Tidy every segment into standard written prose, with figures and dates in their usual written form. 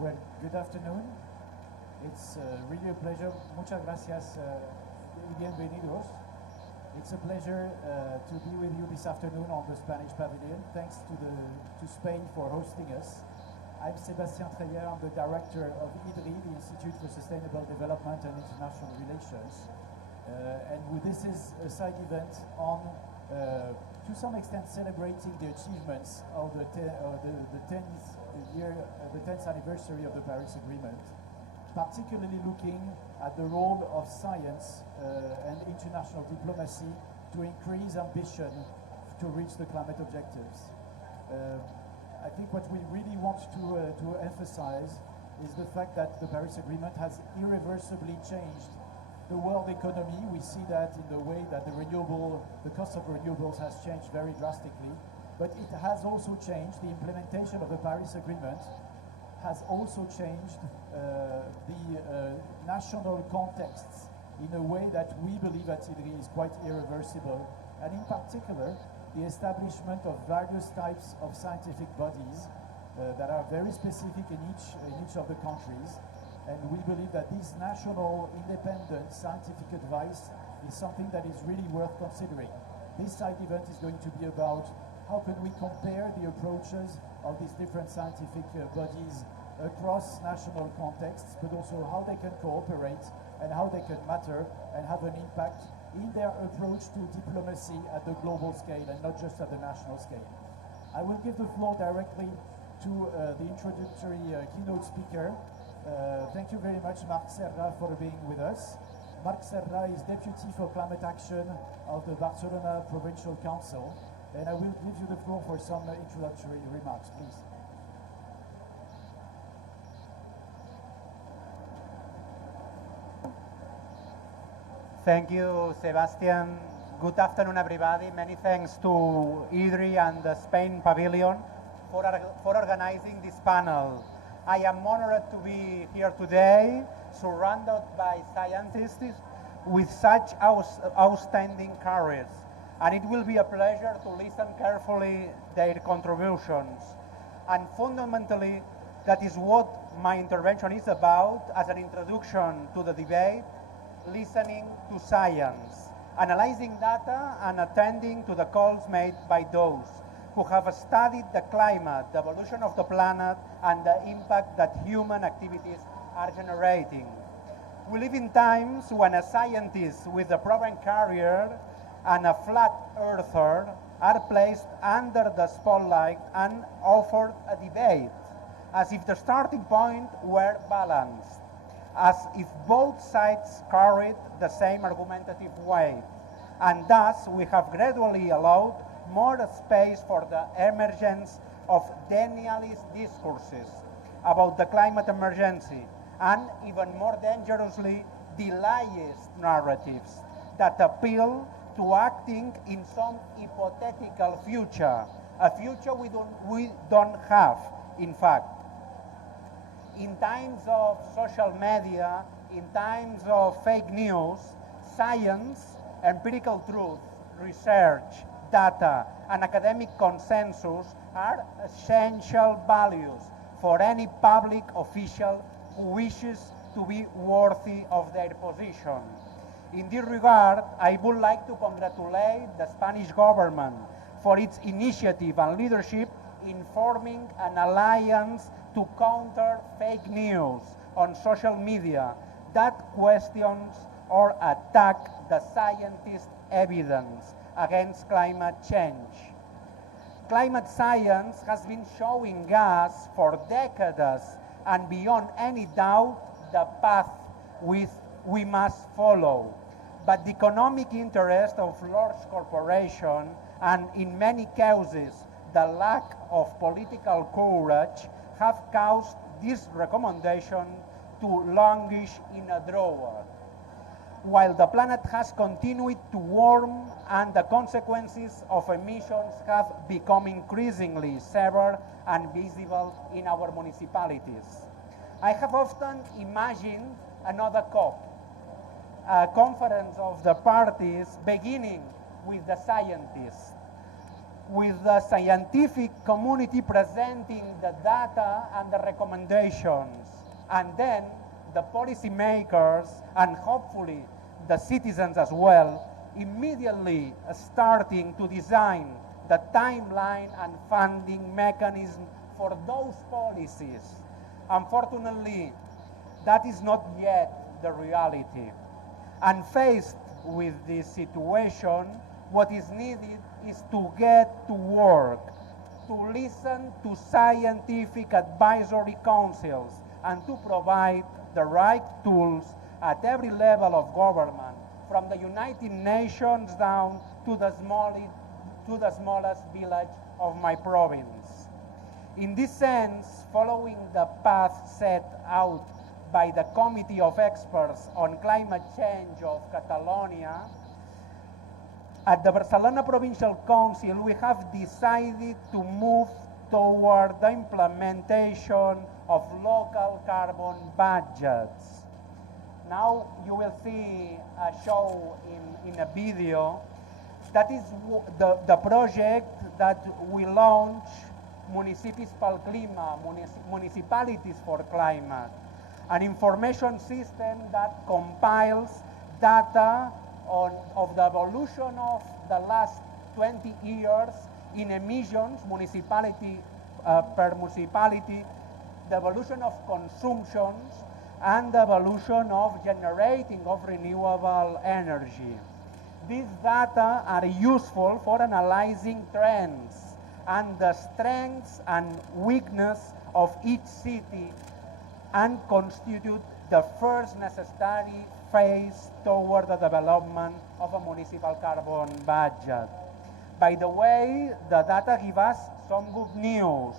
Well, good afternoon. It's really a pleasure. Muchas gracias y bienvenidos. It's a pleasure to be with you this afternoon on the Spanish Pavilion. Thanks to Spain for hosting us. I'm Sébastien Treyer. I'm the director of IDRI, the Institute for Sustainable Development and International Relations. This is a side event on, to some extent, celebrating the achievements of the 10th anniversary of the Paris Agreement, particularly looking at the role of science and international diplomacy to increase ambition to reach the climate objectives. I think what we really want to emphasize is the fact that the Paris Agreement has irreversibly changed the world economy. We see that in the way that the cost of renewables has changed very drastically, but it has also changed, the implementation of the Paris Agreement has also changed the national contexts in a way that we believe at IDRI is quite irreversible, and in particular, the establishment of various types of scientific bodies that are very specific in each of the countries. And we believe that this national independent scientific advice is something that is really worth considering. This side event is going to be about how can we compare the approaches of these different scientific bodies across national contexts, but also how they can cooperate and how they can matter and have an impact in their approach to diplomacy at the global scale and not just at the national scale. I will give the floor directly to the introductory keynote speaker. Thank you very much, Marc Serra, for being with us. Marc Serra is Deputy for Climate Action of the Barcelona Provincial Council, and I will give you the floor for some introductory remarks, please. Thank you, Sebastian. Good afternoon, everybody. Many thanks to IDRI and the Spain Pavilion for organizing this panel. I am honored to be here today, surrounded by scientists with such outstanding careers, and it will be a pleasure to listen carefully their contributions. And fundamentally, that is what my intervention is about as an introduction to the debate, listening to science, analyzing data and attending to the calls made by those who have studied the climate, the evolution of the planet, and the impact that human activities are generating. We live in times when a scientist with a proven career and a flat earther are placed under the spotlight and offered a debate, as if the starting point were balanced, as if both sides carried the same argumentative weight. And thus, we have gradually allowed more space for the emergence of denialist discourses about the climate emergency, and even more dangerously, delayist narratives that appeal to acting in some hypothetical future, a future we don't have, in fact. In times of social media, in times of fake news, science, empirical truth, research, data, and academic consensus are essential values for any public official who wishes to be worthy of their position. In this regard, I would like to congratulate the Spanish government for its initiative and leadership in forming an alliance to counter fake news on social media that questions or attack the scientific evidence against climate change. Climate science has been showing us for decades and beyond any doubt the path we must follow. But the economic interest of large corporations and in many cases the lack of political courage have caused this recommendation to languish in a drawer, while the planet has continued to warm and the consequences of emissions have become increasingly severe and visible in our municipalities. I have often imagined another COP, a conference of the parties beginning with the scientists, with the scientific community presenting the data and the recommendations, and then the policymakers and hopefully the citizens as well immediately starting to design the timeline and funding mechanism for those policies. Unfortunately, that is not yet the reality. And faced with this situation, what is needed is to get to work, to listen to scientific advisory councils, and to provide the right tools at every level of government, from the United Nations down to the smallest village of my province. In this sense, following the path set out by the Committee of Experts on Climate Change of Catalonia, at the Barcelona Provincial Council, we have decided to move toward the implementation of local carbon budgets. Now you will see a show in a video. That is the project that we launch, Municipis pel Clima, Municipalities for Climate, an information system that compiles data of the evolution of the last 20 years in emissions, municipality per municipality, the evolution of consumptions, and the evolution of generating of renewable energy. These data are useful for analyzing trends and the strengths and weakness of each city, and constitute the first necessary phase toward the development of a municipal carbon budget. By the way, the data give us some good news,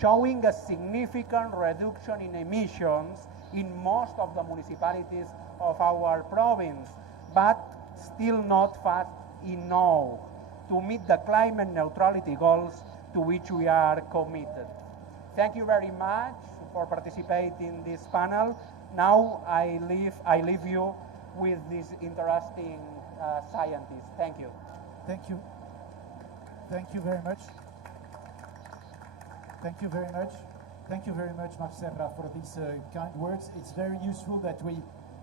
showing a significant reduction in emissions in most of the municipalities of our province, but still not fast enough to meet the climate neutrality goals to which we are committed. Thank you very much for participating in this panel. Now I leave you with this interesting scientist. Thank you. Thank you. Thank you very much. Thank you very much. Thank you very much, Marc Serra, for these kind words. It's very useful that we,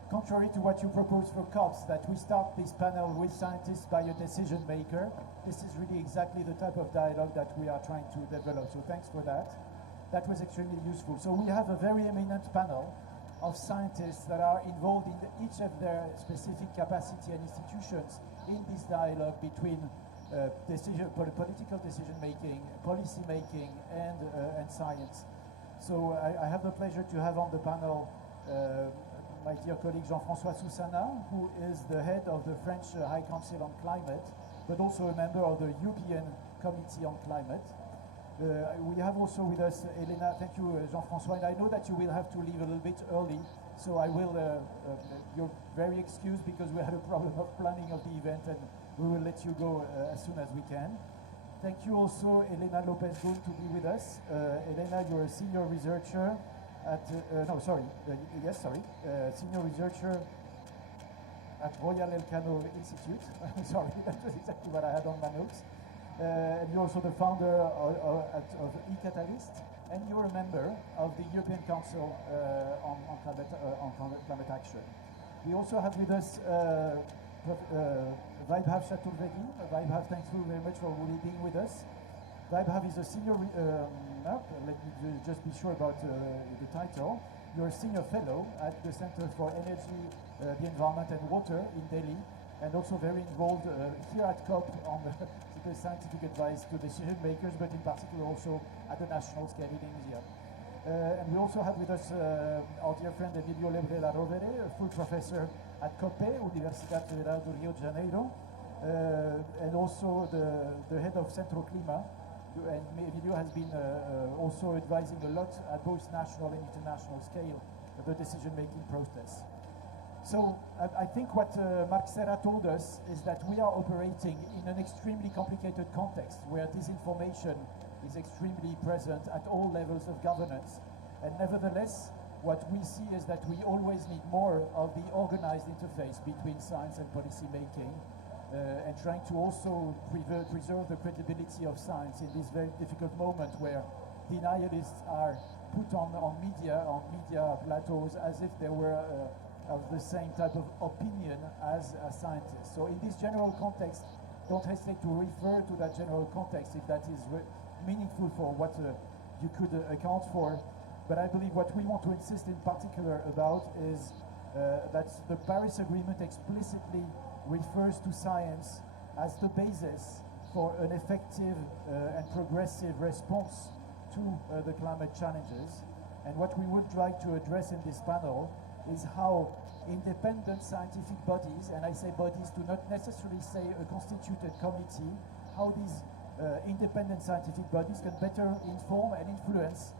contrary to what you propose for COPs, that we start this panel with scientists by a decision maker. This is really exactly the type of dialogue that we are trying to develop. So thanks for that. That was extremely useful. So we have a very eminent panel of scientists that are involved in each of their specific capacity and institutions in this dialogue between political decision making, policy making, and science. So I have the pleasure to have on the panel my dear colleague Jean-François Soussana, who is the head of the French High Council on Climate, but also a member of the European Committee on Climate. We have also with us Elena. Thank you, Jean-François. And I know that you will have to leave a little bit early, so I will. You're very excused because we had a problem of planning of the event, and we will let you go as soon as we can. Thank you also, Elena Lopez-Gun, to be with us. Elena, you're a senior researcher at senior researcher at Royal Elcano Institute. Sorry, that was exactly what I had on my notes. And you're also the founder of eCatalyst, and you're a member of the European Council on climate action. We also have with us Vaibhav Chaturvedi. Vaibhav, thanks very much for being with us. Vaibhav is a senior, let me just be sure about the title. You're a senior fellow at the Center for Energy, the Environment and Water in Delhi, and also very involved here at COP on the scientific advice to decision makers, but in particular also at the national scale in India. And we also have with us our dear friend Emilio Lebrela Rovere, a full professor at COPE, Universidad Federal de Rio de Janeiro, and also the head of Centro Clima. And Emilio has been also advising a lot at both national and international scale of the decision-making process. So I think what Marc Serra told us is that we are operating in an extremely complicated context where disinformation is extremely present at all levels of governance. And nevertheless, what we see is that we always need more of the organized interface between science and policy making. and trying to also preserve the credibility of science in this very difficult moment where denialists are put on media plateaus as if they were of the same type of opinion as scientists. So in this general context, don't hesitate to refer to that general context if that is meaningful for what you could account for. But I believe what we want to insist in particular about is that the Paris Agreement explicitly refers to science as the basis for an effective and progressive response to the climate challenges. And what we would like to address in this panel is how independent scientific bodies, and I say bodies to not necessarily say a constituted committee, how these independent scientific bodies can better inform and influence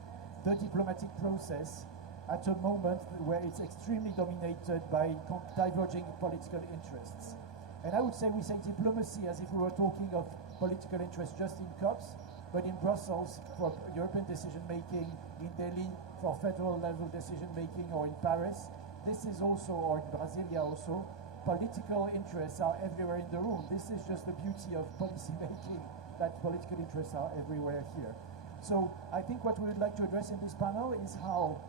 the diplomatic process at a moment where it's extremely dominated by diverging political interests. And I would say we say diplomacy as if we were talking of political interests just in COPs, but in Brussels for European decision making, in Delhi for federal level decision making, or in Paris. This is also, or in Brasilia also, political interests are everywhere in the room. This is just the beauty of policy making, that political interests are everywhere here. So I think what we would like to address in this panel is how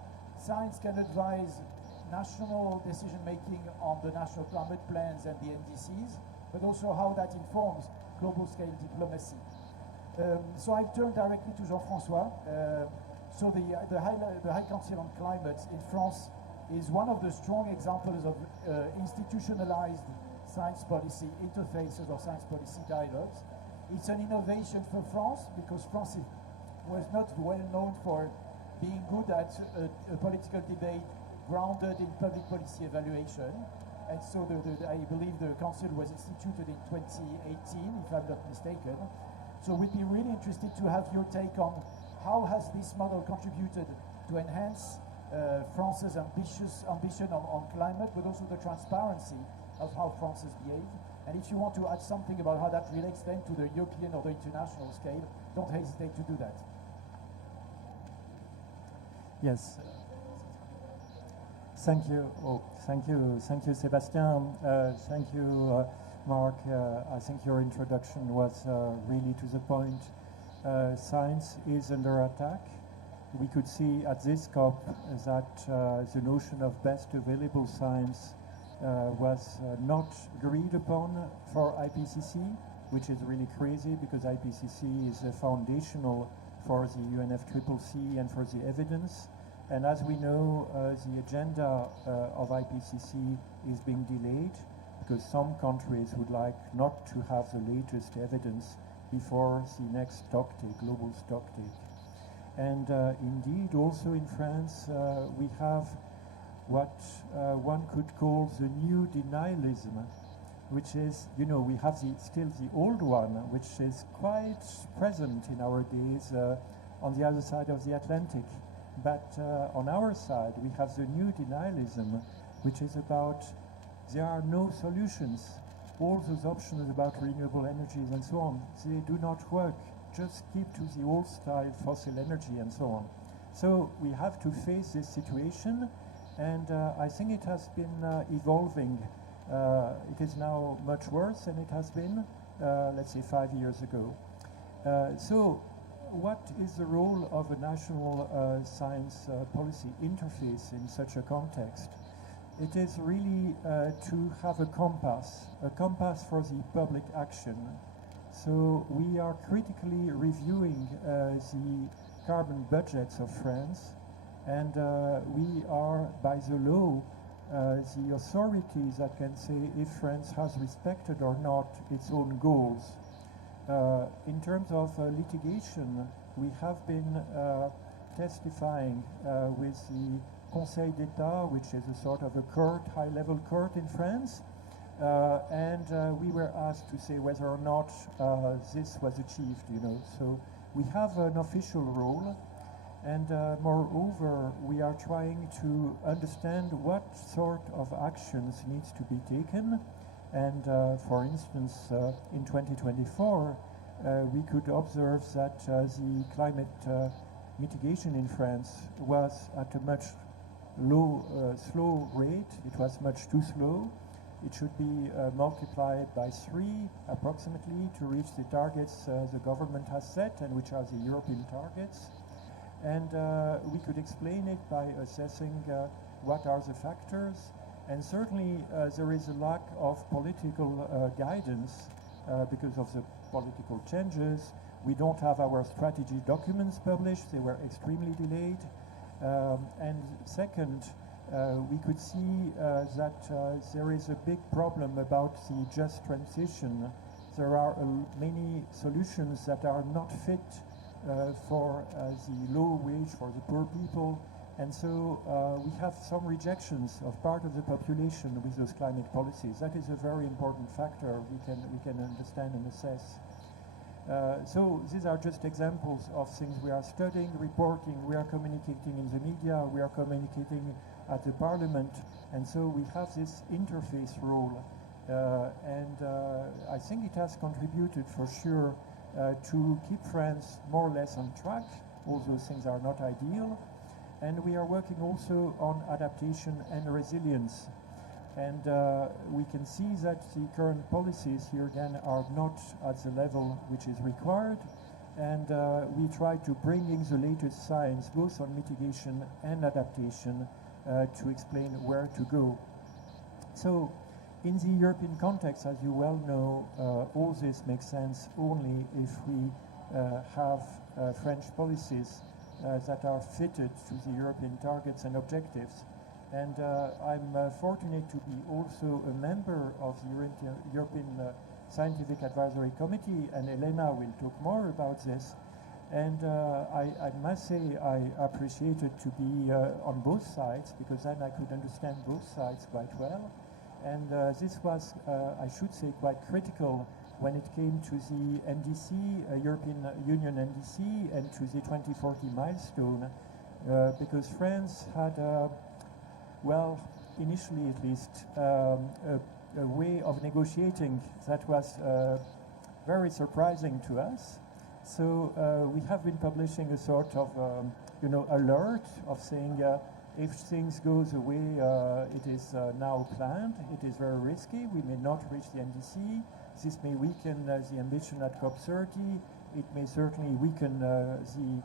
science can advise national decision making on the national climate plans and the NDCs, but also how that informs global scale diplomacy. So I've turned directly to Jean-François. So the High Council on Climate in France is one of the strong examples of institutionalized science policy interfaces or science policy dialogues. It's an innovation for France because France was not well known for being good at a political debate grounded in public policy evaluation. And so I believe the council was instituted in 2018, if I'm not mistaken. So we'd be really interested to have your take on how has this model contributed to enhance France's ambition on climate, but also the transparency of how France has behaved. And if you want to add something about how that relates then to the European or the international scale, don't hesitate to do that. Yes. Thank you. Oh, thank you, Sébastien. Thank you, Mark. I think your introduction was really to the point. Science is under attack. We could see at this COP that the notion of best available science was not agreed upon for IPCC, which is really crazy because IPCC is foundational for the UNFCCC and for the evidence. And as we know, the agenda of IPCC is being delayed because some countries would like not to have the latest evidence before the next stocktake, global stocktake. And indeed, also in France, we have what one could call the new denialism, which is, you know, we have still the old one, which is quite present in our days on the other side of the Atlantic. But on our side, we have the new denialism, which is about there are no solutions. All those options about renewable energies and so on, they do not work. Just keep to the old style fossil energy and so on. So we have to face this situation, and I think it has been evolving. It is now much worse than it has been, let's say 5 years ago. So what is the role of a national science policy interface in such a context? It is really to have a compass for the public action. So we are critically reviewing the carbon budgets of France, and we are, by the law, the authorities that can say if France has respected or not its own goals. In terms of litigation, we have been testifying with the Conseil d'État, which is a sort of a court, high-level court in France, and we were asked to say whether or not this was achieved, you know. So we have an official role, and moreover, we are trying to understand what sort of actions needs to be taken. And for instance, in 2024, we could observe that the climate mitigation in France was at a much slow rate. It was much too slow. it should be multiplied by 3 approximately to reach the targets the government has set and which are the European targets. And we could explain it by assessing what are the factors. And certainly there is a lack of political guidance because of the political changes. We don't have our strategy documents published. They were extremely delayed. And second, we could see that there is a big problem about the just transition. There are many solutions that are not fit for the low wage, for the poor people. And so we have some rejections of part of the population with those climate policies. That is a very important factor we can understand and assess. So these are just examples of things we are studying, reporting, we are communicating in the media, we are communicating at the parliament, and so we have this interface role. And I think it has contributed for sure to keep France more or less on track. All those things are not ideal. And we are working also on adaptation and resilience. And we can see that the current policies here again are not at the level which is required. And we try to bring in the latest science, both on mitigation and adaptation, to explain where to go. So in the European context, as you well know, all this makes sense only if we have French policies that are fitted to the European targets and objectives. And I'm fortunate to be also a member of the European Scientific Advisory Committee, and Elena will talk more about this. And I must say I appreciated to be on both sides, because then I could understand both sides quite well. And this was, I should say, quite critical when it came to the NDC, European Union NDC, and to the 2040 milestone, because France had, well, initially at least, a way of negotiating that was very surprising to us. So we have been publishing a sort of, alert of saying if things go the way it is now planned, it is very risky. We may not reach the NDC. This may weaken the ambition at COP30. It may certainly weaken the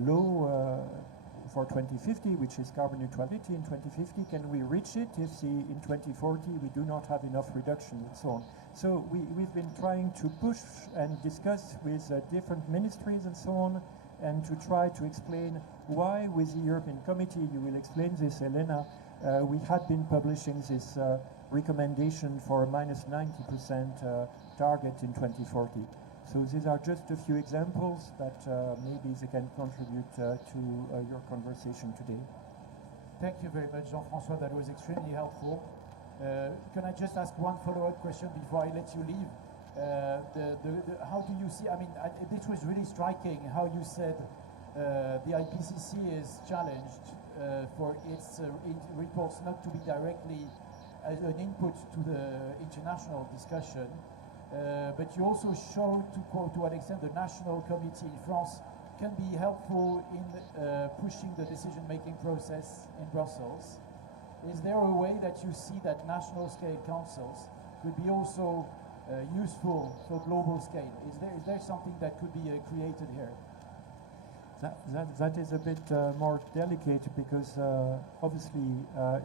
law for 2050, which is carbon neutrality in 2050. Can we reach it if in 2040 we do not have enough reduction and so on? So we've been trying to push and discuss with different ministries and so on, and to try to explain why with the European Committee, you will explain this, Elena, we had been publishing this recommendation for a minus 90% target in 2040. So these are just a few examples that maybe they can contribute to your conversation today. Thank you very much, Jean-François. That was extremely helpful. Can I just ask one follow-up question before I let you leave? How do you see, this was really striking how you said the IPCC is challenged for its reports not to be directly as an input to the international discussion. But you also showed to an extent the national committee in France can be helpful in pushing the decision-making process in Brussels. Is there a way that you see that national scale councils could be also useful for global scale? Is there something that could be created here? That is a bit more delicate because obviously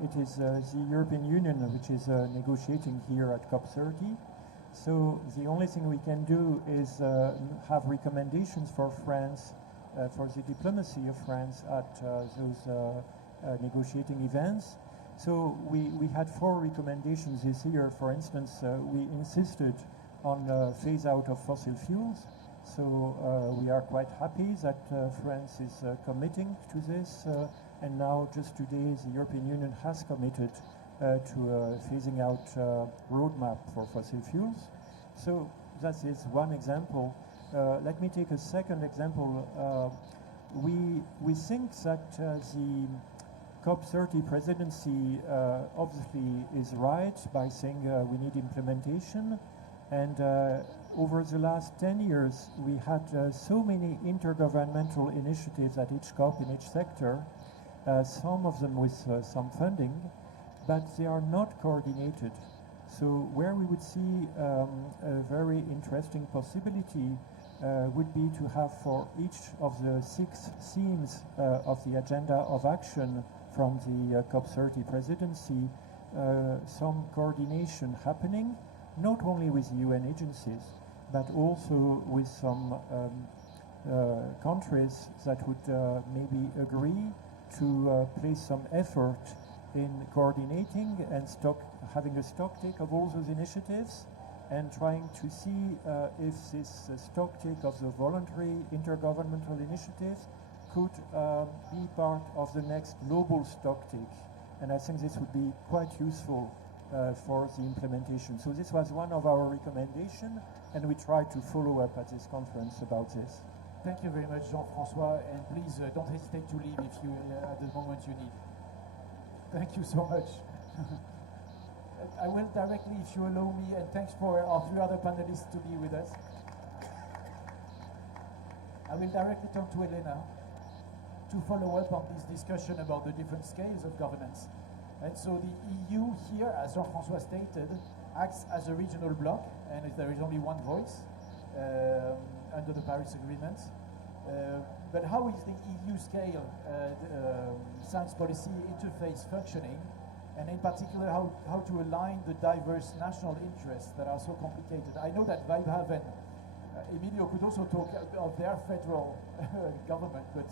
it is the European Union which is negotiating here at COP30. So the only thing we can do is have recommendations for France, for the diplomacy of France at those negotiating events. So we had 4 recommendations this year. For instance, we insisted on phase out of fossil fuels. So we are quite happy that France is committing to this. And now just today the European Union has committed to phasing out roadmap for fossil fuels. So that is one example. Let me take a second example. We think that the COP30 presidency obviously is right by saying we need implementation. And over the last 10 years, we had so many intergovernmental initiatives at each COP in each sector, some of them with some funding, but they are not coordinated. So where we would see a very interesting possibility would be to have for each of the 6 themes of the agenda of action from the COP30 presidency some coordination happening, not only with the UN agencies, but also with some countries that would maybe agree to place some effort in coordinating and having a stock take of all those initiatives and trying to see if this stock take of the voluntary intergovernmental initiatives could be part of the next global stock take. And I think this would be quite useful for the implementation. So this was one of our recommendations, and we try to follow up at this conference about this. Thank you very much, Jean-François, and please don't hesitate to leave if you at the moment you need. Thank you so much. I will directly, if you allow me, and thanks for our 3 other panelists to be with us. I will directly turn to Elena to follow up on this discussion about the different scales of governance. And so the EU here, as Jean-François stated, acts as a regional bloc, and there is only one voice under the Paris Agreement. But how is the EU scale science policy interface functioning? And in particular, how to align the diverse national interests that are so complicated. I know that Vaibhav and Emilio could also talk of their federal government, but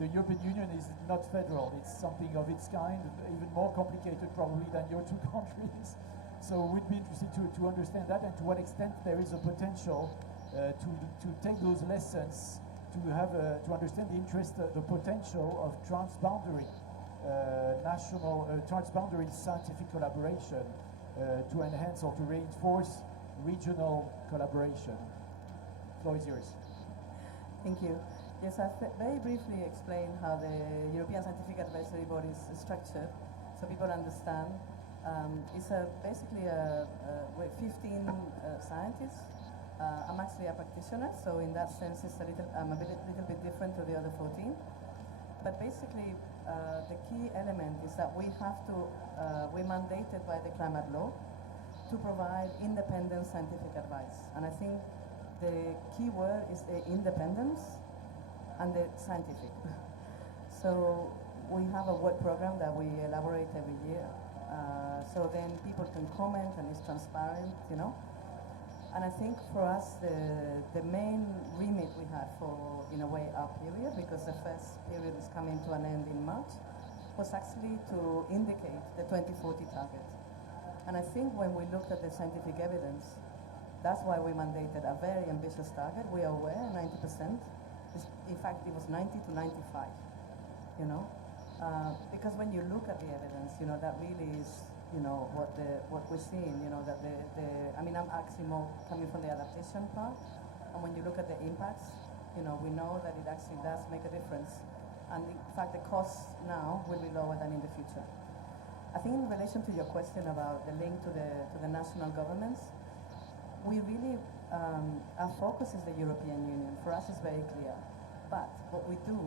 the European Union is not federal. It's something of its kind, even more complicated probably than your 2 countries. So we'd be interested to understand that and to what extent there is a potential to take those lessons, to understand the interest, the potential of transboundary transboundary scientific collaboration to enhance or to reinforce regional collaboration. The floor is yours. Thank you. Yes, I've very briefly explained how the European Scientific Advisory Board is structured, so people understand. It's basically 15 scientists. I'm actually a practitioner, so in that sense, I'm a little bit different to the other 14. But basically, the key element is that we're mandated by the climate law to provide independent scientific advice. And I think the key word is the independence and the scientific. So we have a work program that we elaborate every year. So then people can comment and it's transparent, you know. And I think for us, the main remit we had for, in a way, our period, because the first period is coming to an end in March, was actually to indicate the 2040 target. And I think when we looked at the scientific evidence, that's why we mandated a very ambitious target. We are aware, 90%. In fact, it was 90 to 95, you know. Because when you look at the evidence, you know, that really is, you know, what we're seeing, you know, that I mean, I'm actually more coming from the adaptation part, and when you look at the impacts, you know, we know that it actually does make a difference, and in fact, the costs now will be lower than in the future. I think in relation to your question about the link to the national governments, we really, our focus is the European Union. For us, it's very clear, but what we do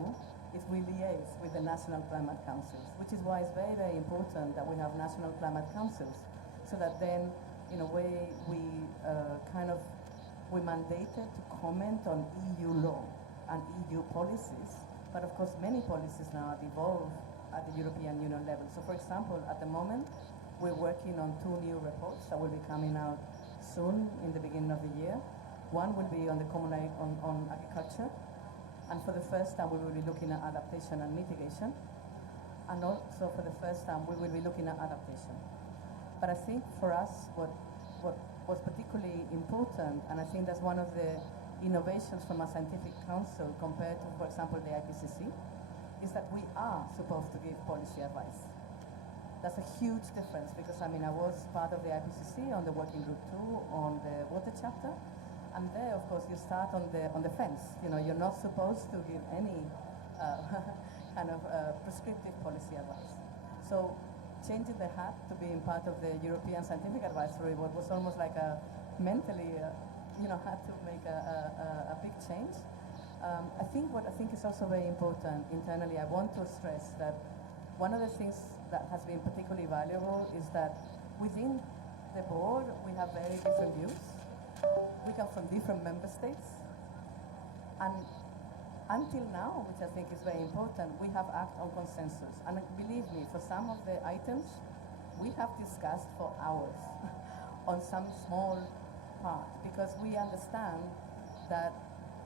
is we liaise with the national climate councils, which is why it's very, very important that we have national climate councils, so that then, in a way, we're mandated to comment on EU law and EU policies, but of course many policies now have evolved at the European Union level. So for example, at the moment, we're working on 2 new reports that will be coming out soon in the beginning of the year. One will be on the common on agriculture. And for the first time, we will be looking at adaptation and mitigation. And also for the first time, we will be looking at adaptation. But I think for us, what was particularly important, and I think that's one of the innovations from a scientific council compared to, for example, the IPCC, is that we are supposed to give policy advice. That's a huge difference because, I mean, I was part of the IPCC on the working group 2 on the water chapter. And there, of course, you start on the fence. You know, you're not supposed to give any kind of prescriptive policy advice. So, changing the hat to being part of the European Scientific Advisory Board was almost like a mentally, you know, had to make a big change. I think what I think is also very important internally, I want to stress that one of the things that has been particularly valuable is that within the board, we have very different views. We come from different member states. And until now, which I think is very important, we have acted on consensus. And believe me, for some of the items, we have discussed for hours on some small part, because we understand that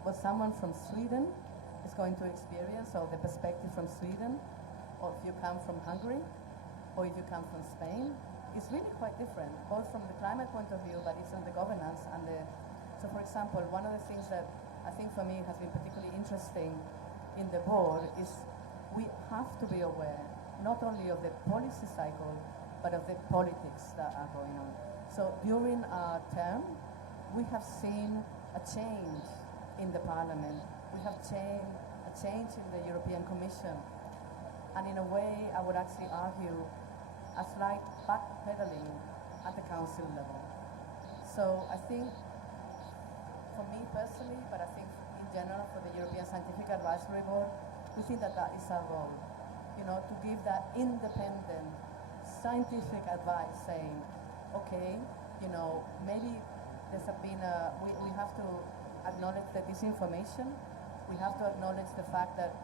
what someone from Sweden is going to experience, or the perspective from Sweden, or if you come from Hungary, or if you come from Spain, is really quite different, both from the climate point of view, but it's on the governance and the. So, for example, one of the things that I think for me has been particularly interesting in the board is we have to be aware not only of the policy cycle, but of the politics that are going on. So during our term, we have seen a change in the Parliament. We have a change in the European Commission. And in a way, I would actually argue a slight backpedaling at the council level. So I think, for me personally, but I think in general for the European Scientific Advisory Board, we think that that is our role. You know, to give that independent scientific advice saying, okay, you know, maybe there's been we have to acknowledge the disinformation. We have to acknowledge the fact that,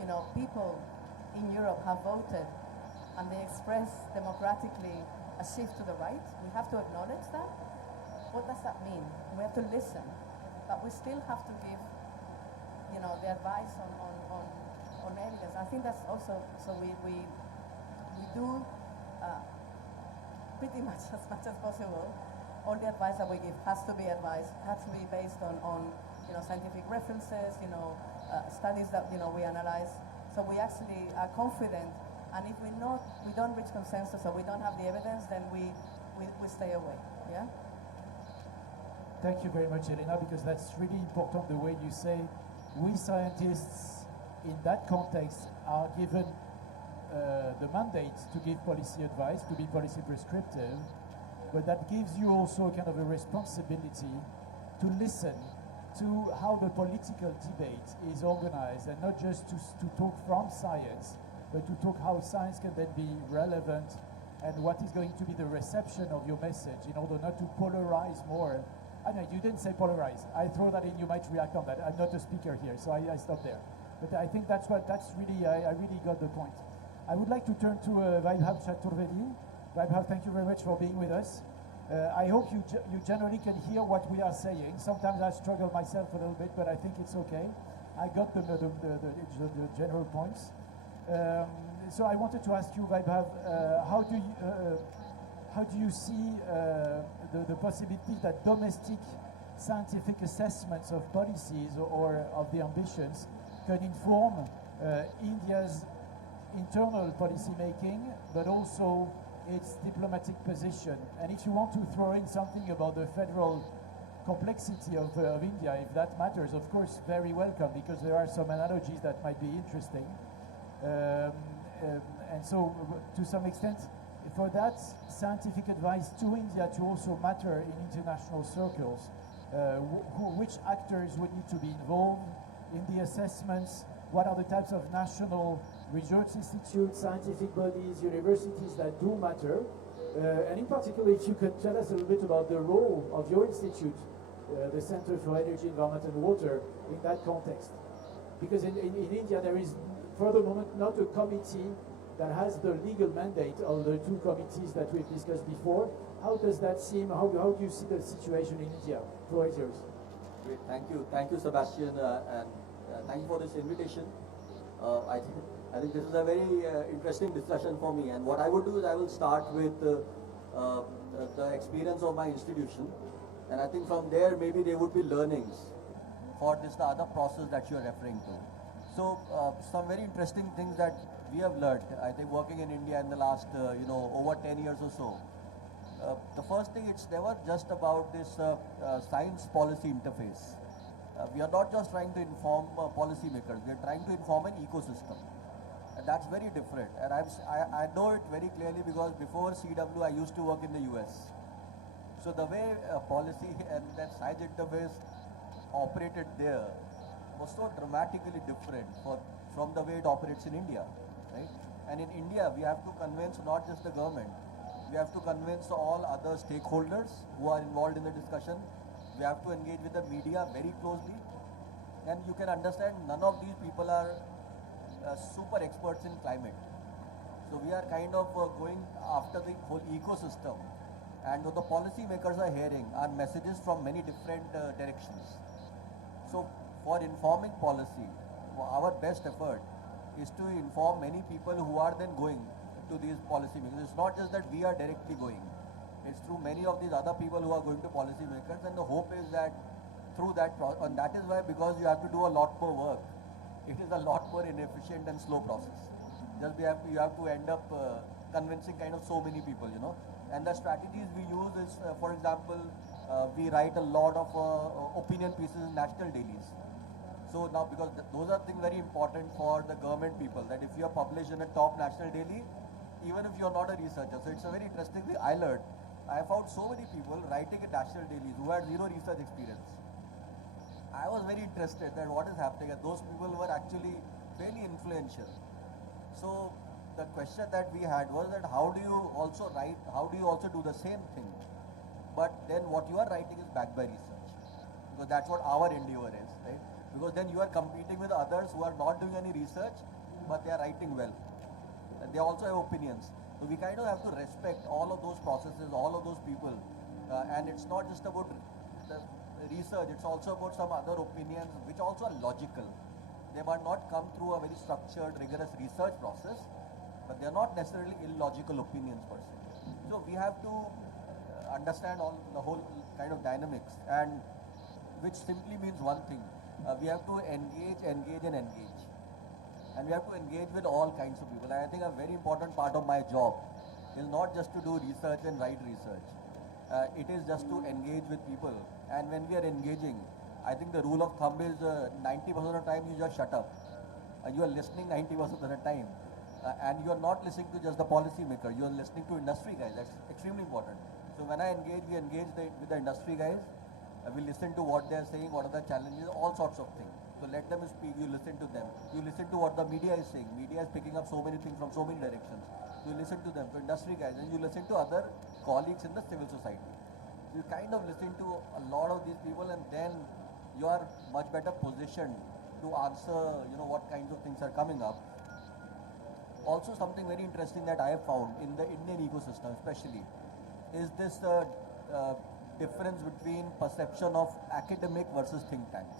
you know, people in Europe have voted and they express democratically a shift to the right. We have to acknowledge that. What does that mean? We have to listen, but we still have to give, you know, the advice on evidence. I think that's also, so we do pretty much as possible. All the advice that we give has to be based on you know, scientific references, you know, studies that, you know, we analyze. So we actually are confident, and if we don't reach consensus or we don't have the evidence, then we stay away. Yeah. Thank you very much, Elena, because that's really important the way you say we scientists in that context are given the mandate to give policy advice, to be policy prescriptive, but that gives you also kind of a responsibility to listen to how the political debate is organized, and not just to talk from science, but to talk how science can then be relevant and what is going to be the reception of your message in order not to polarize more. I know you didn't say polarize. I throw that in, you might react on that. I'm not a speaker here, so I stop there. But I think that's really, I really got the point. I would like to turn to Vaibhav Chaturvedi. Vaibhav, thank you very much for being with us. I hope you generally can hear what we are saying. Sometimes I struggle myself a little bit, but I think it's okay. I got the general points. So I wanted to ask you, Vaibhav, how do you see the possibility that domestic scientific assessments of policies or of the ambitions can inform India's internal policy making, but also its diplomatic position? And if you want to throw in something about the federal complexity of India, if that matters, of course, very welcome, because there are some analogies that might be interesting. And so, to some extent, for that scientific advice to India to also matter in international circles, which actors would need to be involved in the assessments? What are the types of national research institutes, scientific bodies, universities that do matter? And in particular, if you could tell us a little bit about the role of your institute, the Center for Energy, Environment and Water, in that context. Because in India, there is, for the moment, not a committee that has the legal mandate of the two committees that we've discussed before. How does that seem? How do you see the situation in India? Floor is yours. Great, thank you, Sebastian, and thank you for this invitation. I think this is a very interesting discussion for me, and what I would do is I will start with the experience of my institution, and I think from there maybe there would be learnings for the other process that you are referring to. So some very interesting things that we have learned, I think, working in India in the last over 10 years or so. The first thing, it's never just about this science policy interface. We are not just trying to inform policymakers, we are trying to inform an ecosystem. And that's very different. And I know it very clearly because before CW, I used to work in the US. So the way policy and that science interface operated there was so dramatically different from the way it operates in India, right? And in India, we have to convince not just the government, We have to convince all other stakeholders who are involved in the discussion. We have to engage with the media very closely. And you can understand none of these people are super experts in climate. So we are kind of going after the whole ecosystem. And what the policy makers are hearing are messages from many different directions. So for informing policy, our best effort is to inform many people who are then going to these policy makers. It's not just that we are directly going. It's through many of these other people who are going to policy makers, and the hope is that through that and that is why, because you have to do a lot more work, it is a lot more inefficient and slow process. Just you have to end up convincing kind of so many people, you know. And the strategies we use is, for example, we write a lot of opinion pieces in national dailies. So now, because those are things very important for the government people, that if you are published in a top national daily, even if you are not a researcher. So it's a very interesting thing I learned. I found so many people writing in national dailies who had zero research experience. I was very interested that what is happening, and those people were actually fairly influential. So the question that we had was that how do you also write, how do you also do the same thing, but then what you are writing is backed by research, because that's what our endeavor is, right? Because then you are competing with others who are not doing any research, but they are writing well. And they also have opinions. So we kind of have to respect all of those processes, all of those people. And it's not just about the research, it's also about some other opinions which also are logical. They might not come through a very structured, rigorous research process, but they are not necessarily illogical opinions per se. So we have to understand all the whole kind of dynamics, and which simply means one thing. We have to engage. And we have to engage with all kinds of people. And I think a very important part of my job is not just to do research and write research. It is just to engage with people. And when we are engaging, I think the rule of thumb is 90% of the time you just shut up. You are listening 90% of the time. And you are not listening to just the policy maker. You are listening to industry guys. That's extremely important. So when I engage, we engage with the industry guys. We listen to what they are saying, what are the challenges, all sorts of things. So let them speak, you listen to them. You listen to what the media is saying. Media is picking up so many things from so many directions. You listen to them, to industry guys, and you listen to other colleagues in the civil society. So you kind of listen to a lot of these people, and then you are much better positioned to answer, you know, what kinds of things are coming up. Also, something very interesting that I have found in the Indian ecosystem especially is this difference between perception of academic versus think tanks.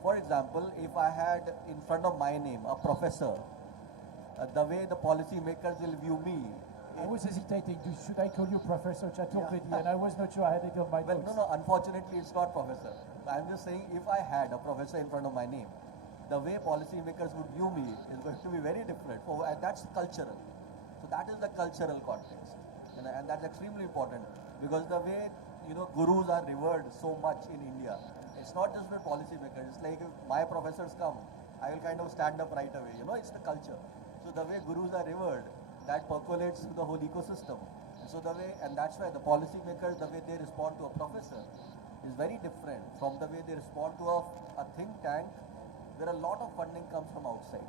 For example, if I had in front of my name a professor, the way the policy makers will view me. I was hesitating, should I call you Professor Chaturvedi? And I was not sure I had it on my Well, notes. no, unfortunately it's not professor. I'm just saying if I had a professor in front of my name, the way policy makers would view me is going to be very different. And that's cultural. So that is the cultural context. And that's extremely important, because the way, you know, gurus are revered so much in India. It's not just with policy makers. It's like if my professors come, I will kind of stand up right away. You know, it's the culture. So the way gurus are revered, that percolates to the whole ecosystem. So the way, and that's why the policy makers, the way they respond to a professor is very different from the way they respond to a think tank, where a lot of funding comes from outside.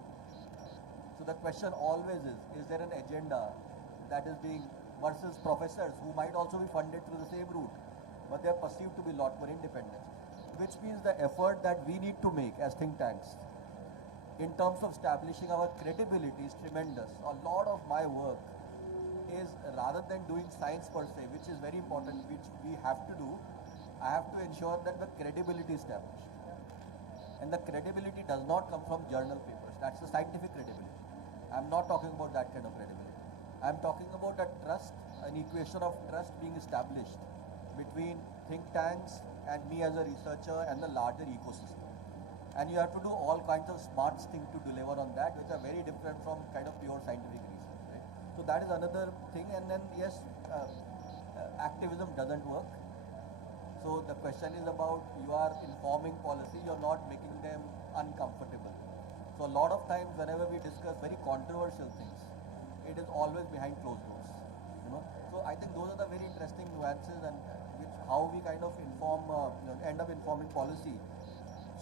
So the question always is there an agenda that is being, versus professors who might also be funded through the same route, but they are perceived to be a lot more independent. Which means the effort that we need to make as think tanks in terms of establishing our credibility is tremendous. A lot of my work is, rather than doing science per se, which is very important, which we have to do, I have to ensure that the credibility is established. And the credibility does not come from journal papers. That's the scientific credibility. I'm not talking about that kind of credibility. I'm talking about a trust, an equation of trust being established between think tanks and me as a researcher and the larger ecosystem. And you have to do all kinds of smart things to deliver on that, which are very different from kind of pure scientific research. Right? So that is another thing. And then yes, activism doesn't work. So the question is about, you are informing policy, you're not making them uncomfortable. So a lot of times whenever we discuss very controversial things, it is always behind closed doors. You know? So I think those are the very interesting nuances, and how we kind of inform, end up informing policy.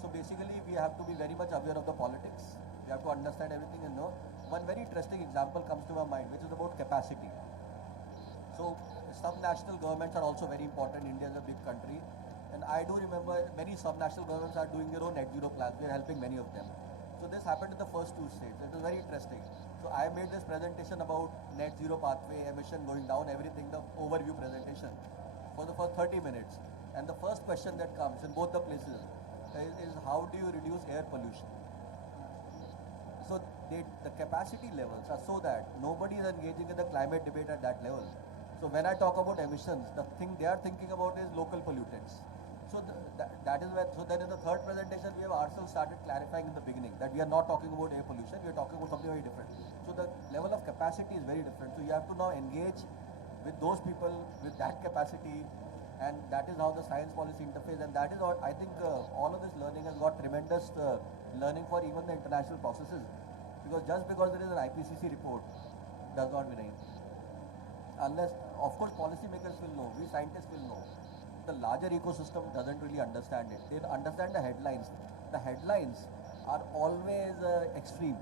So basically we have to be very much aware of the politics. We have to understand everything and know. One very interesting example comes to my mind, which is about capacity. So subnational governments are also very important. India is a big country. And I do remember many subnational governments are doing their own net zero plans. We are helping many of them. So this happened in the first two states. It was very interesting. So I made this presentation about net zero pathway, emission going down, everything, the overview presentation for the first 30 minutes. And the first question that comes in both the places is how do you reduce air pollution? So the capacity levels are so that nobody is engaging in the climate debate at that level. So when I talk about emissions, the thing they are thinking about is local pollutants. So that is where, so then in the third presentation, we have ourselves started clarifying in the beginning that we are not talking about air pollution, we are talking about something very different. So the level of capacity is very different. So you have to now engage with those people with that capacity, and that is how the science policy interface, and that is what I think all of this learning has got tremendous learning for even the international processes. Because just because there is an IPCC report does not mean anything. Unless, of course, policymakers will know, we scientists will know. The larger ecosystem doesn't really understand it. They understand the headlines. The headlines are always extreme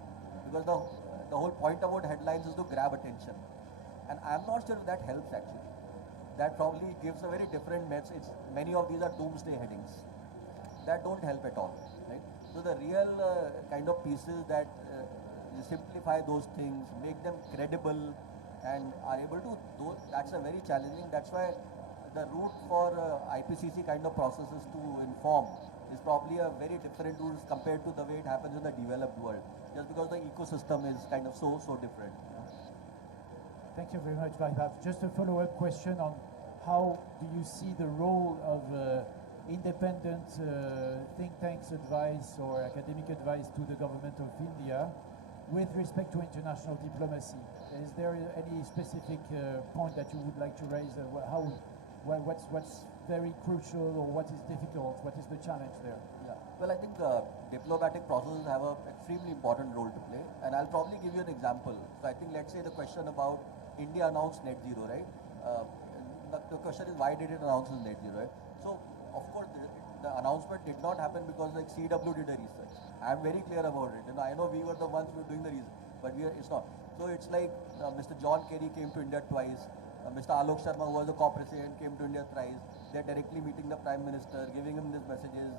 because the whole point about headlines is to grab attention. And I'm not sure if that helps actually. That probably gives a very different message. Many of these are doomsday headings. That don't help at all, right? So the real kind of pieces that simplify those things, make them credible, and are able to do, that's a very challenging. That's why the route for IPCC kind of processes to inform is probably a very different route compared to the way it happens in the developed world, just because the ecosystem is kind of so different. Thank you very much, Vaibhav. Just a follow-up question on how do you see the role of independent think tanks advice or academic advice to the government of India with respect to international diplomacy? Is there any specific point that you would like to raise? What's very crucial, or what is difficult? What is the challenge there? Yeah. Well, I think diplomatic processes have an extremely important role to play, and I'll probably give you an example. So I think, let's say the question about India announced net zero, right? The question is, why did it announce net zero, right? So, of course, the announcement did not happen because like CW did a research. I'm very clear about it. I know we were the ones who were doing the research, but it's not. So it's like Mr. John Kerry came to India twice. Mr. Alok Sharma, who was the co-president, came to India thrice. They're directly meeting the Prime Minister, giving him these messages.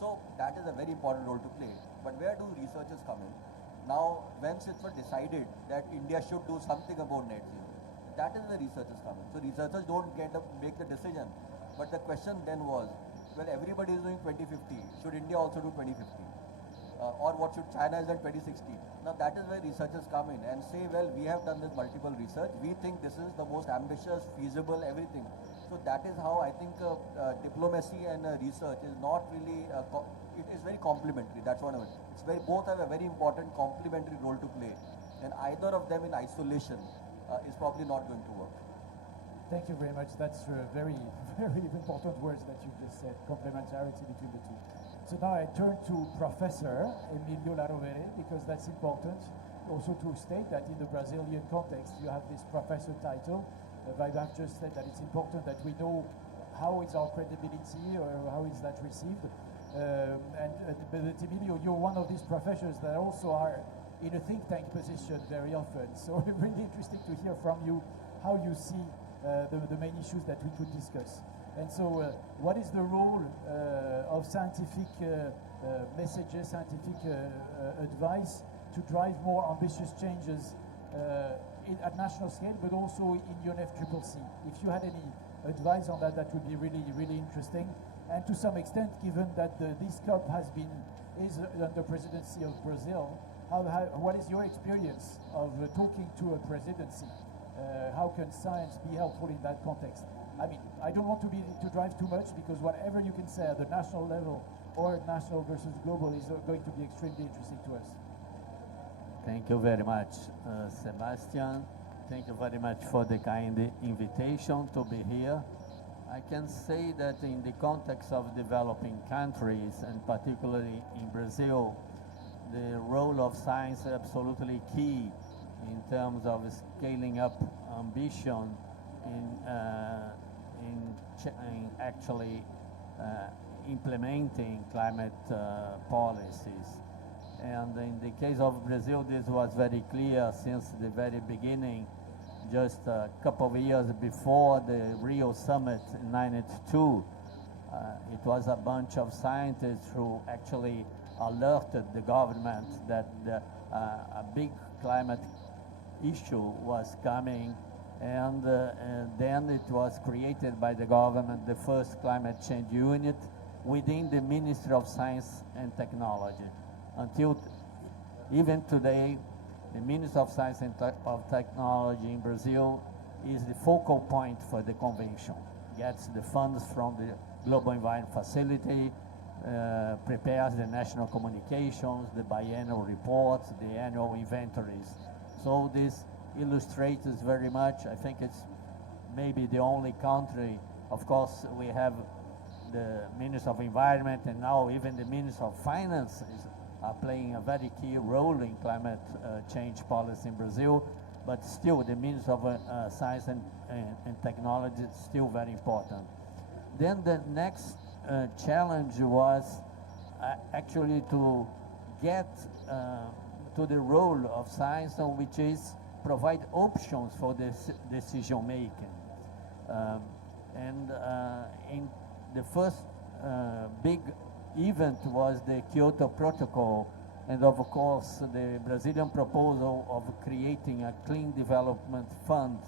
So that is a very important role to play. But where do researchers come in? Now, once it was decided that India should do something about net zero, that is where researchers come in. So researchers don't make the decision. But the question then was, well, everybody is doing 2050. Should India also do 2050? Or what should China has done 2060? Now that is where researchers come in and say, well, we have done this multiple research. We think this is the most ambitious, feasible, everything. So that is how I think diplomacy and research is not really, it is very complementary. That's what I mean. Both have a very important complementary role to play. And either of them in isolation is probably not going to work. Thank you very much. That's very, very important words that you just said, complementarity between the two. So now I turn to Professor Emilio Larovere, because that's important also to state that in the Brazilian context you have this professor title. Vaibhav just said that it's important that we know how is our credibility or how is that received. But Emilio, you're one of these professors that also are in a think tank position very often. So it's really interesting to hear from you how you see the main issues that we could discuss. And so, what is the role of scientific messages, scientific advice to drive more ambitious changes at national scale, but also in UNFCCC? If you had any advice on that, that would be really, really interesting. And to some extent, given that this COP is under presidency of Brazil, what is your experience of talking to a presidency? How can science be helpful in that context? I mean, I don't want to drive too much, because whatever you can say at the national level or national versus global is going to be extremely interesting to us. Thank you very much, Sebastian. Thank you very much for the kind invitation to be here. I can say that in the context of developing countries, and particularly in Brazil, the role of science is absolutely key in terms of scaling up ambition in actually implementing climate policies. And in the case of Brazil, this was very clear since the very beginning. just a couple of years before the Rio summit in 92. It was a bunch of scientists who actually alerted the government that a big climate issue was coming, and then it was created by the government the first climate change unit within the Ministry of Science and Technology. Until even today, the Ministry of Science and of Technology in Brazil is the focal point for the convention. Gets the funds from the Global Environment Facility, prepares the national communications, the biannual reports, the annual inventories. So this illustrates very much. I think it's maybe the only country. Of course, we have the Minister of Environment, and now even the Minister of Finance are playing a very key role in climate change policy in Brazil, but still the Minister of Science and Technology is still very important. Then the next challenge was actually to get to the role of science, which is provide options for this decision making. In the first big event was the Kyoto Protocol, and of course the Brazilian proposal of creating a clean development fund,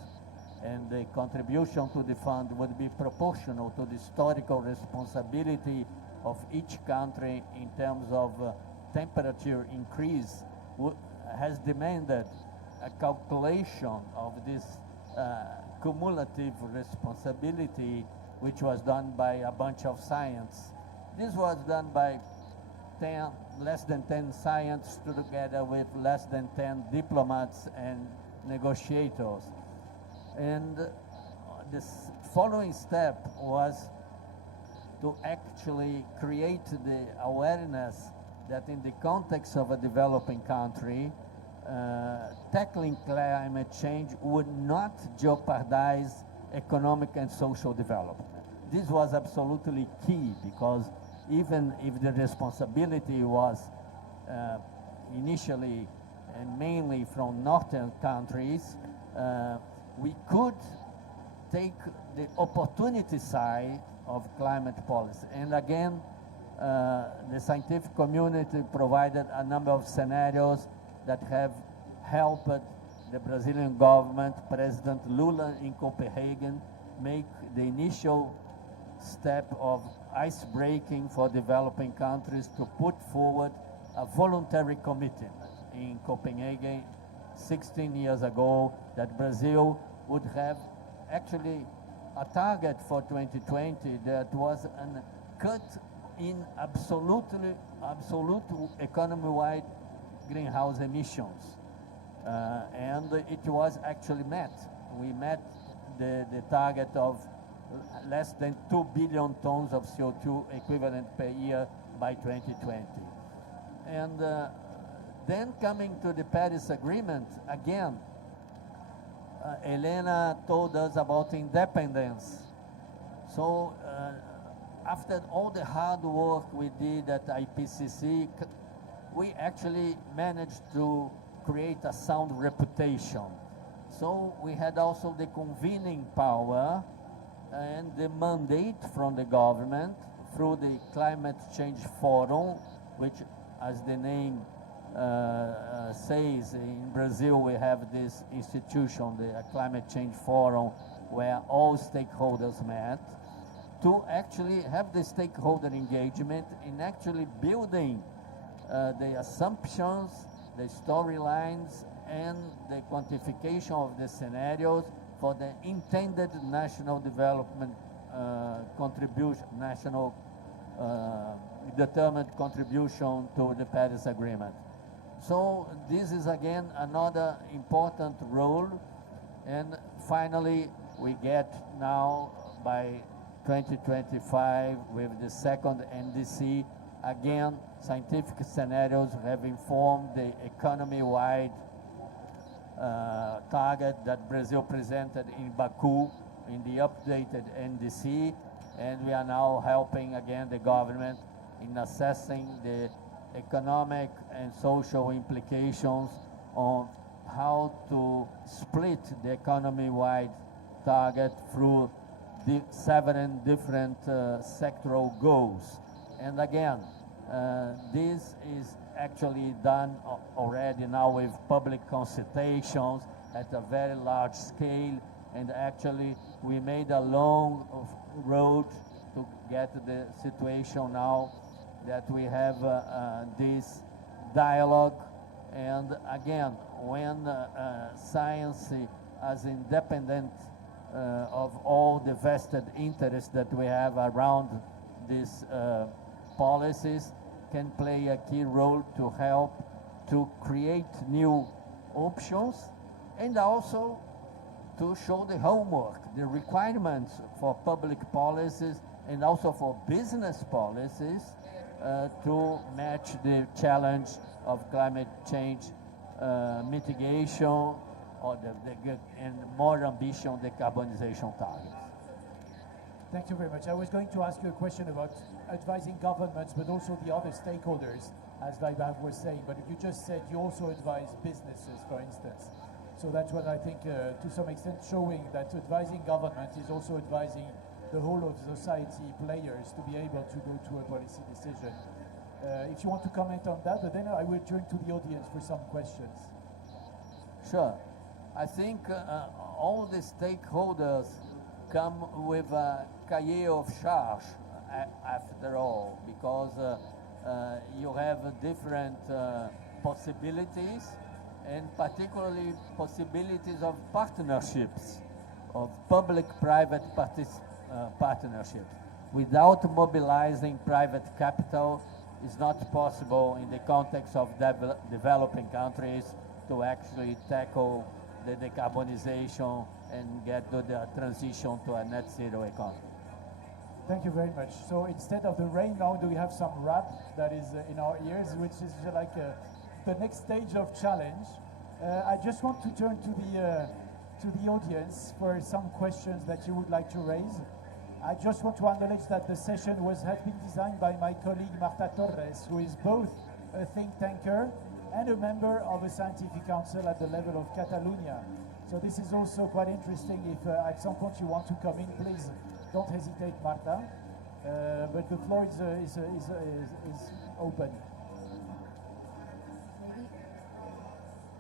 and the contribution to the fund would be proportional to the historical responsibility of each country in terms of temperature increase, has demanded a calculation of this cumulative responsibility, which was done by a bunch of science. This was done by less than 10 scientists together with less than 10 diplomats and negotiators. And this following step was to actually create the awareness that in the context of a developing country, tackling climate change would not jeopardize economic and social development. This was absolutely key, because even if the responsibility was initially and mainly from northern countries, we could take the opportunity side of climate policy. And again, the scientific community provided a number of scenarios that have helped the Brazilian government, President Lula in Copenhagen, make the initial step of ice breaking for developing countries to put forward a voluntary commitment in Copenhagen 16 years ago that Brazil would have actually a target for 2020 that was a cut in absolute economy-wide greenhouse emissions. And it was actually met. We met the target of less than 2 billion tons of CO2 equivalent per year by 2020. And then coming to the Paris Agreement, again, Elena told us about independence. So after all the hard work we did at IPCC, we actually managed to create a sound reputation. So we had also the convening power and the mandate from the government through the Climate Change Forum, which, as the name says, in Brazil we have this institution, the Climate Change Forum, where all stakeholders met, to actually have the stakeholder engagement in actually building the assumptions, the storylines, and the quantification of the scenarios for the intended national development contribution, national determined contribution to the Paris Agreement. So this is again another important role. And finally, we get now by 2025 with the second NDC, again, scientific scenarios have informed the economy-wide target that Brazil presented in Baku in the updated NDC, and we are now helping again the government in assessing the economic and social implications on how to split the economy-wide target through the 7 different sectoral goals. And again, this is actually done already now with public consultations at a very large scale, and actually we made a long road to get to the situation now that we have this dialogue. And again, when science as independent of all the vested interests that we have around these policies, can play a key role to help to create new options, and also to show the homework, the requirements for public policies and also for business policies to match the challenge of climate change mitigation or and more ambition decarbonization targets. Thank you very much. I was going to ask you a question about advising governments, but also the other stakeholders, as Vaibhav was saying. But you just said you also advise businesses, for instance. So that's what I think, to some extent, showing that advising government is also advising the whole of society players to be able to go to a policy decision. If you want to comment on that, but then I will turn to the audience for some questions. Sure. I think all the stakeholders come with a cahier of charge after all, because you have different possibilities, and particularly possibilities of partnerships, of public-private partnerships. Without mobilizing private capital, it's not possible in the context of developing countries to actually tackle the decarbonization and get to the transition to a net zero economy. Thank you very much. So instead of the rain now, do we have some rap that is in our ears, which is like the next stage of challenge. I just want to turn to the audience for some questions that you would like to raise. I just want to acknowledge that the session has been designed by my colleague Marta Torres, who is both a think tanker and a member of a scientific council at the level of Catalonia. So this is also quite interesting. If at some point you want to come in, please don't hesitate, Marta. But the floor is open.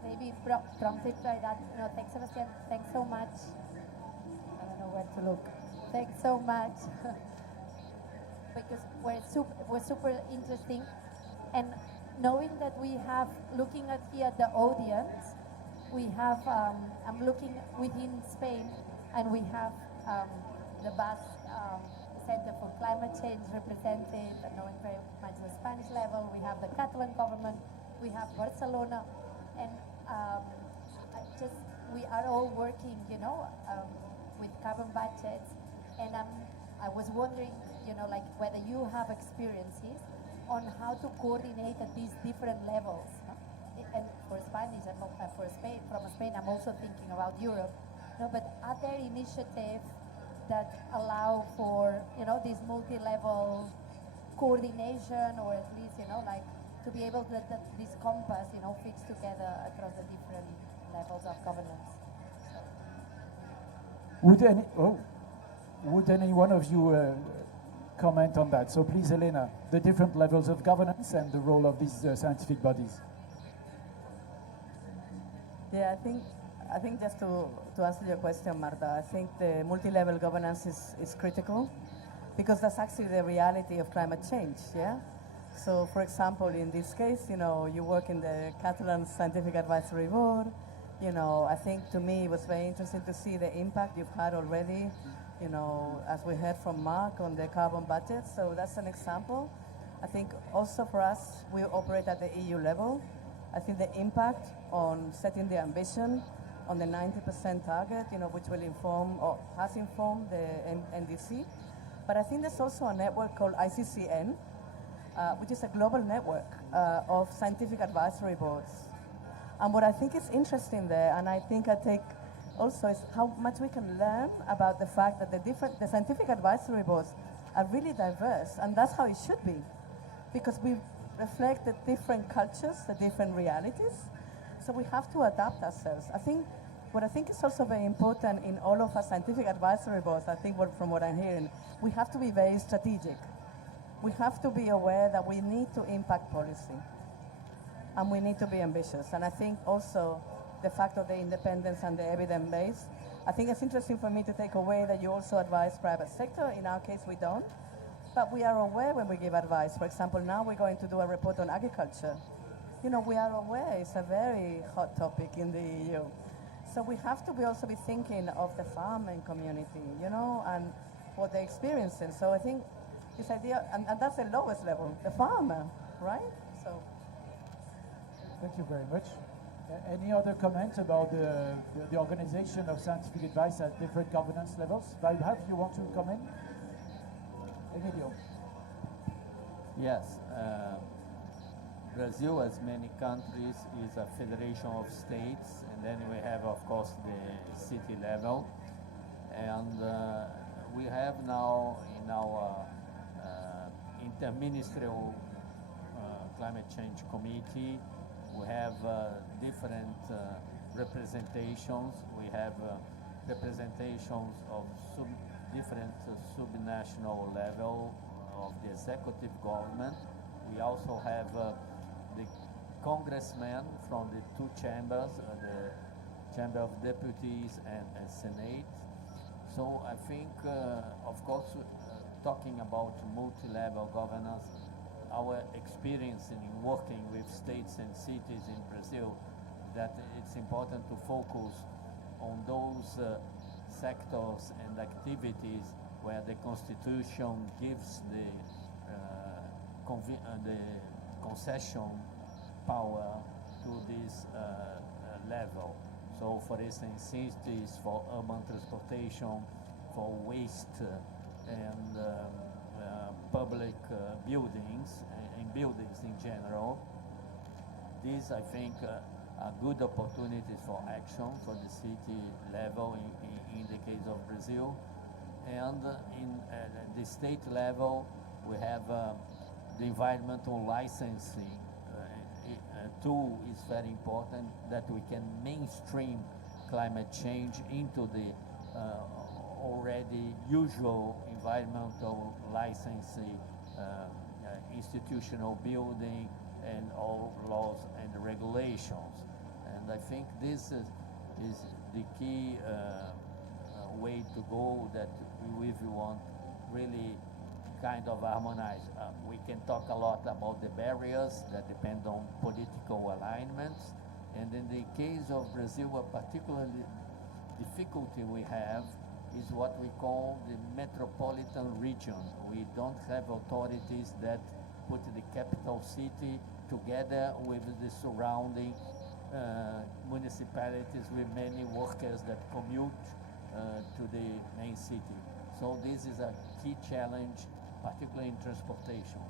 Maybe prompted by that. No, thanks, Sebastian. Thanks so much. I don't know where to look. Thanks so much. Because we're super interesting. And knowing that we have, looking at here the audience, we have, I'm looking within Spain, and we have the Basque Center for Climate Change represented, and knowing very much the Spanish level. We have the Catalan government, we have Barcelona, and we are all working, with carbon budgets. And I was wondering, like whether you have experiences on how to coordinate at these different levels. And for Spanish and for Spain, from Spain, I'm also thinking about Europe. But are there initiatives that allow for, this multi-level coordination, or at least, like to be able to, that this compass, fits together across the different levels of governance? Would any one of you comment on that? So please, Elena, the different levels of governance and the role of these scientific bodies. Yeah, I think just to answer your question, Marta, I think the multi-level governance is critical, because that's actually the reality of climate change, yeah? So, for example, in this case, you work in the Catalan Scientific Advisory Board. I think to me it was very interesting to see the impact you've had already, as we heard from Mark on the carbon budget. So that's an example. I think also for us, we operate at the EU level. I think the impact on setting the ambition on the 90% target, which will inform or has informed the NDC. But I think there's also a network called ICCN, which is a global network of scientific advisory boards. And what I think is interesting there, and I think I take also, is how much we can learn about the fact that the scientific advisory boards are really diverse, and that's how it should be, because we reflect the different cultures, the different realities. So we have to adapt ourselves. What I think is also very important in all of our scientific advisory boards, I think from what I'm hearing, we have to be very strategic. We have to be aware that we need to impact policy and we need to be ambitious. And I think also the fact of the independence and the evidence base, I think it's interesting for me to take away that you also advise private sector. In our case, we don't. But we are aware when we give advice. For example, now we're going to do a report on agriculture. You know, we are aware it's a very hot topic in the EU. So we have to also be thinking of the farming community, you know, and what they're experiencing. So I think this idea, and that's the lowest level, the farmer, right? So. Thank you very much. Any other comments about the organization of scientific advice at different governance levels? Vaibhav, you want to comment? Emilio. Yes. Brazil, as many countries, is a federation of states, and then we have, of course, the city level. And we have now in our interministerial climate change committee, we have different representations. We have representations of different subnational level of the executive government. We also have the congressmen from the two chambers, the Chamber of Deputies and Senate. So I think, of course, talking about multi-level governance, our experience in working with states and cities in Brazil, that it's important to focus on those sectors and activities where the Constitution gives the concession power to this level. So, for instance, cities for urban transportation, for waste and public buildings and buildings in general. These, I think, are good opportunities for action for the city level in the case of Brazil. And in the state level, we have the environmental licensing tool is very important, that we can mainstream climate change into the already usual environmental licensing, institutional building, and all laws and regulations. And I think this is the key way to go, that if you want really kind of harmonize. We can talk a lot about the barriers that depend on political alignments. And in the case of Brazil, a particularly difficulty we have is what we call the metropolitan region. We don't have authorities that put the capital city together with the surrounding municipalities with many workers that commute to the main city. So this is a key challenge, particularly in transportation.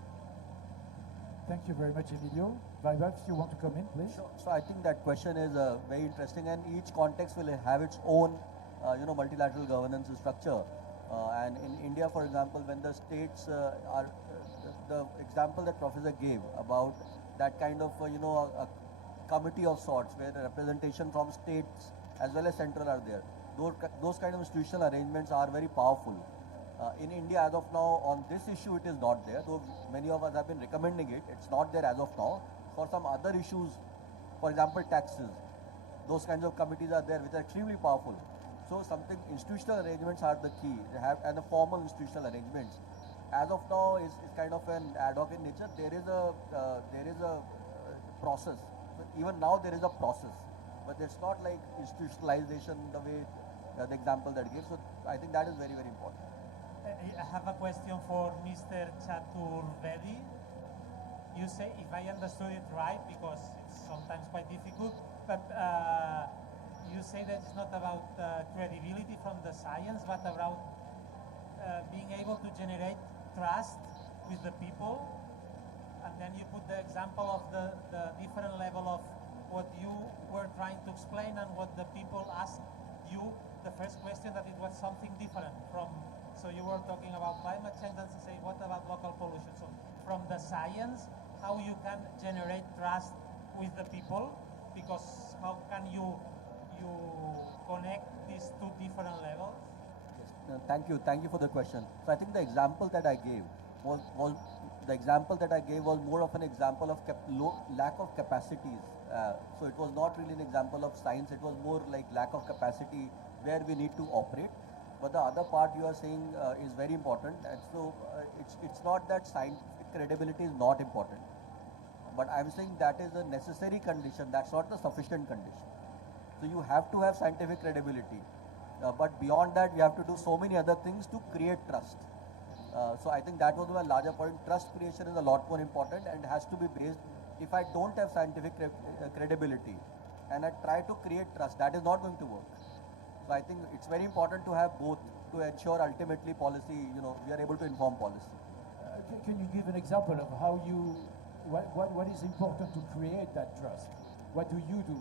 Thank you very much, Emilio. Vaibhav, if you want to come in, please. So I think that question is very interesting, and each context will have its own multilateral governance structure. And in India, for example, when the states are, the example that Professor gave about that kind of, a committee of sorts where the representation from states as well as central are there. Those kind of institutional arrangements are very powerful. In India, as of now, on this issue, it is not there, though many of us have been recommending it. It's not there as of now. For some other issues, for example, taxes, those kinds of committees are there, which are extremely powerful. So something, institutional arrangements are the key. They have, and the formal institutional arrangements. As of now, is kind of an ad hoc in nature. There is a process. So even now, there is a process, but it's not like institutionalization the way the example that gives. So I think that is very, very important. I have a question for Mr. Chaturvedi. You say, if I understood it right, because it's sometimes quite difficult, but you say that it's not about credibility from the science, but about being able to generate trust with the people. And then you put the example of the different level of what you were trying to explain and what the people asked you. The first question, that it was something different from. So you were talking about climate change, and say, what about local pollution? So from the science, how you can generate trust with the people, because how can you connect these two different levels? Yes, thank you for the question. So I think the example that I gave was more of an example of lack of capacities. So it was not really an example of science. It was more like lack of capacity where we need to operate. But the other part you are saying is very important. And so it's not that scientific credibility is not important, but I'm saying that is a necessary condition. That's not the sufficient condition. So you have to have scientific credibility. But beyond that, you have to do so many other things to create trust. So I think that was my larger point. Trust creation is a lot more important and has to be based. If I don't have scientific credibility and I try to create trust, that is not going to work. So I think it's very important to have both to ensure ultimately policy, we are able to inform policy. Can you give an example of how what is important to create that trust? What do you do?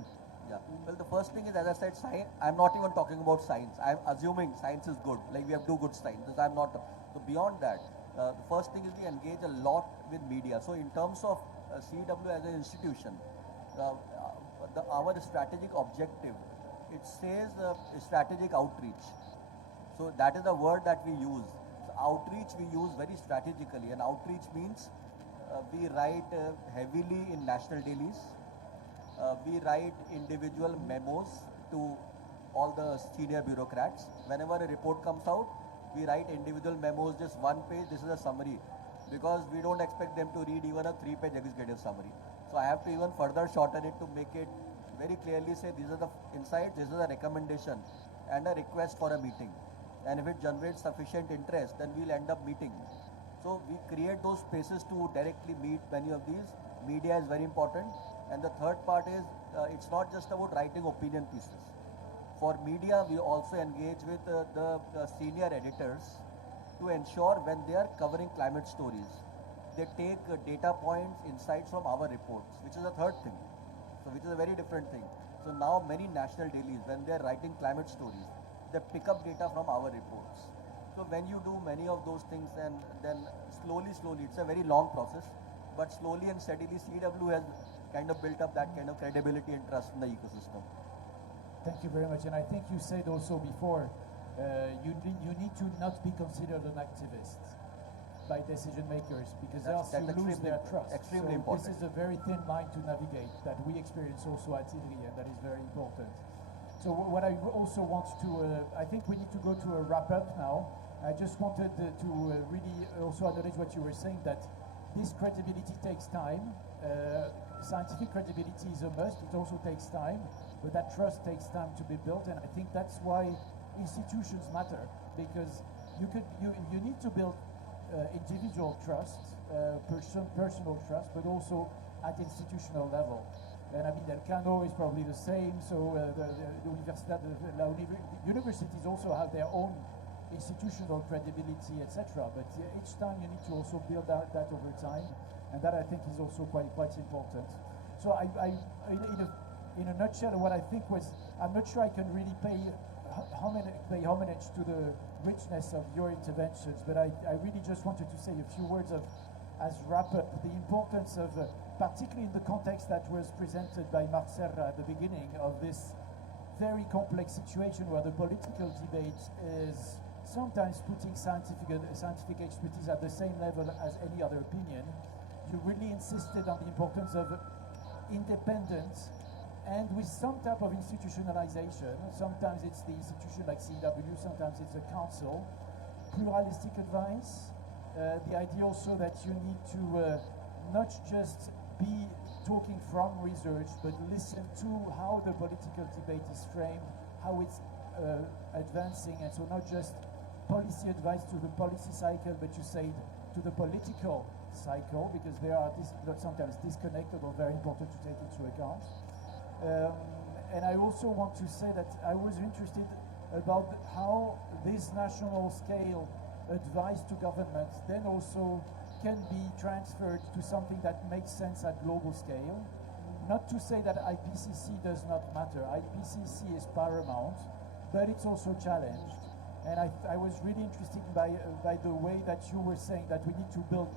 Yeah. Well, the first thing is, as I said, science. I'm not even talking about science. I'm assuming science is good. Like we have to do good science. I'm not. So beyond that, the first thing is we engage a lot with media. So in terms of CW as an institution, our strategic objective, it says strategic outreach. So that is the word that we use. So outreach we use very strategically, and outreach means we write heavily in national dailies. We write individual memos to all the senior bureaucrats. Whenever a report comes out, we write individual memos, just one page, this is a summary. Because we don't expect them to read even a 3-page executive summary. So I have to even further shorten it to make it very clearly say these are the insights, this is a recommendation and a request for a meeting. And if it generates sufficient interest, then we'll end up meeting. So we create those spaces to directly meet many of these. Media is very important. And the third part is, it's not just about writing opinion pieces. For media, we also engage with the senior editors to ensure when they are covering climate stories, they take data points, insights from our reports, which is the third thing. So which is a very different thing. So now many national dailies, when they are writing climate stories, they pick up data from our reports. So when you do many of those things, and then slowly, it's a very long process, but slowly and steadily CW has kind of built up that kind of credibility and trust in the ecosystem. Thank you very much. And I think you said also before, you need to not be considered an activist by decision makers, because else you lose their trust. Extremely so important. This is a very thin line to navigate that we experience also at IDRI, and that is very important. So what I also want to, I think we need to go to a wrap up now. I just wanted to really also acknowledge what you were saying, that this credibility takes time. Scientific credibility is a must, it also takes time, but that trust takes time to be built, and I think that's why institutions matter, because you need to build individual trust, personal trust, but also at institutional level. And I mean, Elcano is probably the same, so universities also have their own institutional credibility, etc. But each time you need to also build that over time. And that I think is also quite important. So in a nutshell, what I think was, I'm not sure I can really pay homage to the richness of your interventions, but I really just wanted to say a few words as wrap up, the importance of, particularly in the context that was presented by Marc Serra at the beginning of this very complex situation where the political debate is sometimes putting scientific expertise at the same level as any other opinion. You really insisted on the importance of independence and with some type of institutionalization. Sometimes it's the institution like CW, sometimes it's a council. Pluralistic advice. The idea also that you need to not just be talking from research, but listen to how the political debate is framed, how it's advancing, and so not just policy advice to the policy cycle, but you say to the political cycle, because they are sometimes disconnected or very important to take into account. And I also want to say that I was interested about how this national scale advice to governments then also can be transferred to something that makes sense at global scale. Not to say that IPCC does not matter. IPCC is paramount, but it's also challenged. And I was really interested by the way that you were saying that we need to build.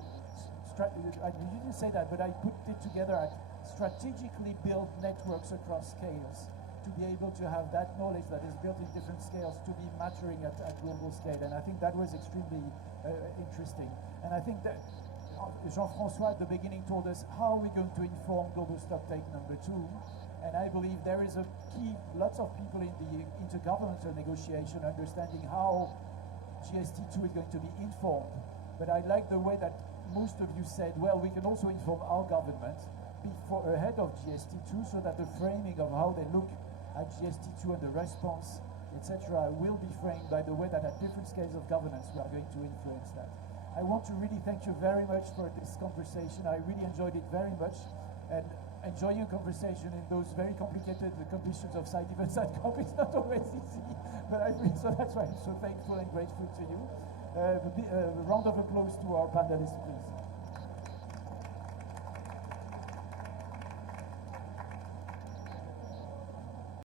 You didn't say that, but I put it together at strategically build networks across scales, to be able to have that knowledge that is built in different scales to be maturing at global scale. And I think that was extremely interesting. And I think that Jean-François at the beginning told us how are we going to inform Global Stocktake number 2. And I believe there is a key, lots of people in the intergovernmental negotiation understanding how GST2 is going to be informed. But I like the way that most of you said, well, we can also inform our government before, ahead of GST2, so that the framing of how they look at GST2 and the response, etc., will be framed by the way that at different scales of governance we are going to influence that. I want to really thank you very much for this conversation. I really enjoyed it very much. And enjoying a conversation in those very complicated conditions of side events at COP is not always easy. But so that's why I'm so thankful and grateful to you. A round of applause to our panelists, please.